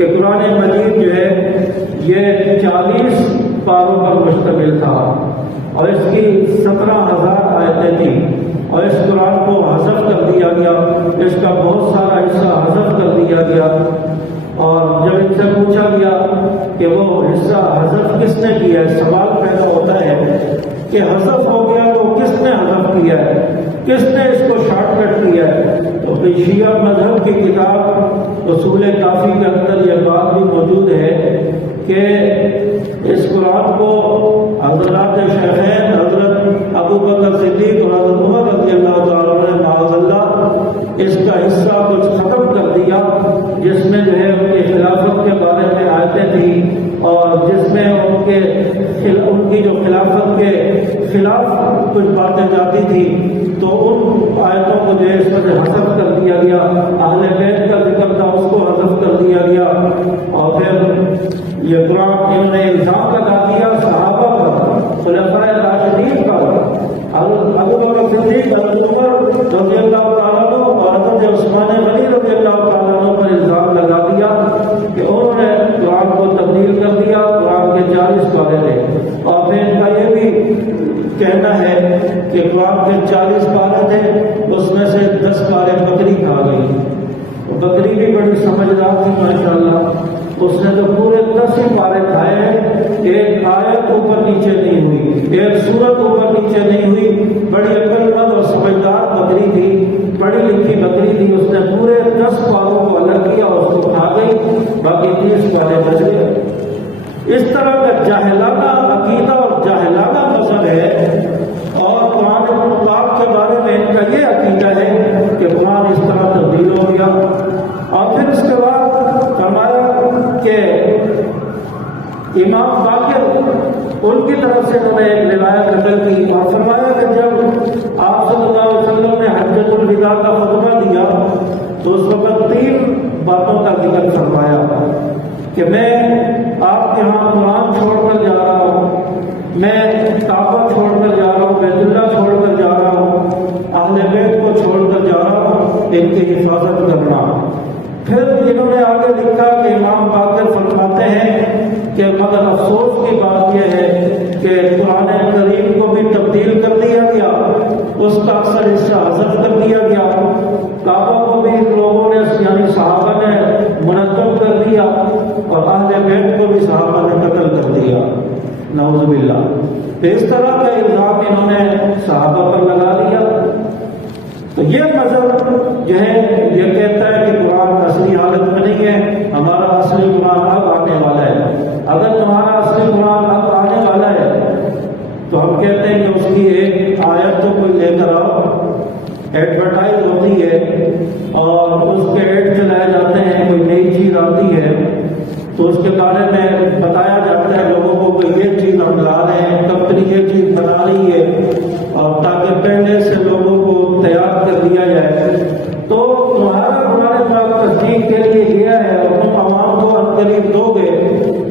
کہ قرآن مجید جو ہے یہ 40 پاروں پر مشتمل تھا اور اس کی 17,000 آیتیں تھیں، اور اس قرآن کو حذف کر دیا گیا، اس کا بہت سارا حصہ حذف کر دیا گیا۔ اور جب ان سے پوچھا گیا کہ وہ حصہ حذف کس نے کیا ہے، سوال پیدا ہوتا ہے کہ حذف ہو گیا تو کس نے حذف کیا ہے، کس نے اس کو شارٹ کٹ کیا ہے؟ تو شیعہ مذہب کی کتاب اصول کافی کے اندر یہ بات بھی موجود ہے کہ اس قرآن کو حضرات شیخین حضرت ابو بکر صدیق اور حضرت عمر رضی اللہ تعالیٰ عنہ معاذ اللہ اس کا حصہ کچھ ختم کر دیا، جس میں جو ہے ان کی خلافت کے بارے میں آیتیں تھیں اور جس میں ان کی جو خلافت کے خلاف کچھ باتیں جاتی تھیں، تو ان آیتوں کو جو ہے اس میں سے حذف کر دیا گیا۔ اہل بیت کا ذکر تھا، اس کو حذف کر دیا گیا، اور پھر یہ قرآن انہوں نے الزام لگا دیا صحابہ پر، خلفائے راشدین پر، حضرت ابو بکر صدیق، حضرت عمر رضی اللہ تعالیٰ عنہ اور حضرت عثمان غنی رضی اللہ تعالیٰ عنہ پر الزام لگا دیا کہ انہوں نے قرآن کو تبدیل کر دیا۔ قرآن کے 40 پارے تھے، اور پھر ان کا یہ بھی کہنا ہے کہ قرآن کے 40 پارے تھے، اس میں سے 10 پارے بکری کھا گئی۔ بکری بھی بڑی سمجھدار تھی ماشاءاللہ، اس نے تو پورے 10 ہی پارے کھائے ہیں، ایک آیت اوپر نیچے نہیں ہوئی، ایک سورت اوپر نیچے نہیں ہوئی۔ بڑی عقل مند اور سمجھدار بکری تھی، پڑھی لکھی بکری تھی، اس نے پورے 10 پاروں کو الگ کیا اور اس کو کھا گئی، باقی 30 پارے بچ گئے۔ اس طرح کا جاہلانہ عقیدہ اور جاہلانہ مذہب ہے، اور قرآن پاک کے بارے میں ان کا یہ عقیدہ ہے کہ قرآن اس طرح تبدیل ہو گیا۔ اور پھر اس کے بعد فرمایا کہ امام باقر ان کی طرف سے انہوں نے ایک روایت نقل کی اور فرمایا کہ جب آپ صلی اللہ علیہ وسلم نے حجۃ الوداع کا خطبہ دیا تو اس وقت 3 باتوں کا ذکر فرمایا کہ میں آپ کے ہاں قرآن چھوڑ کر جا رہا ہوں، میں کعبہ چھوڑ کر جا رہا ہوں، بیت اللہ چھوڑ کر جا رہا ہوں، اہل بیت کو چھوڑ کر جا رہا ہوں، ان کی حفاظت کرنا۔ پھر انہوں نے آگے لکھا کہ امام باقر فرماتے ہیں کہ مگر افسوس کی بات یہ ہے کہ قرآن کریم کو بھی تبدیل کر دیا گیا، اس کا اکثر حصہ حذف کر دیا گیا، کعبہ کو بھی لوگوں نے یعنی صحابہ نے منظم کر دیا، اور اہل بیت کو بھی صحابہ نے قتل کر دیا، نعوذ باللہ۔ اس طرح کا الزام انہوں نے صحابہ پر لگا دیا۔ تو یہ مذہب جو ہے یہ کہتا ہے کہ قرآن اصلی حالت میں نہیں ہے، ہمارا اصلی قرآن اب آنے والا ہے۔ اگر تمہارا اصلی قرآن اب آنے والا ہے تو ہم کہتے ہیں کہ اس کی ایک آیت تو کوئی لے کر آؤ، ایڈورٹائز ہوتی ہے اور اس کے ایڈ چلائے جاتے ہیں، کوئی نئی چیز آتی ہے تو اس کے بارے میں بتایا جاتا ہے لوگوں کو کہ یہ چیز ہم لا رہے ہیں، کمپنی یہ چیز بنا رہی ہے، اور تاکہ پہلے سے لوگوں کو تیار کر دیا جائے۔ تو تمہارا ہمارے پاس تصدیق کے لیے گیا ہے اور تم عوام کو عنقریب دو گے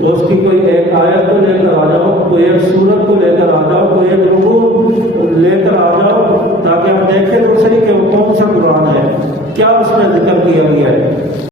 تو اس کی کوئی ایک آیت کو لے کر آ جاؤ، کوئی ایک سورت کو لے کر آ جاؤ، کوئی ایک رکوع لے کر آ جاؤ، تاکہ ہم دیکھیں تو صحیح کہ وہ کون سا قرآن ہے، کیا اس میں ذکر کیا گیا ہے۔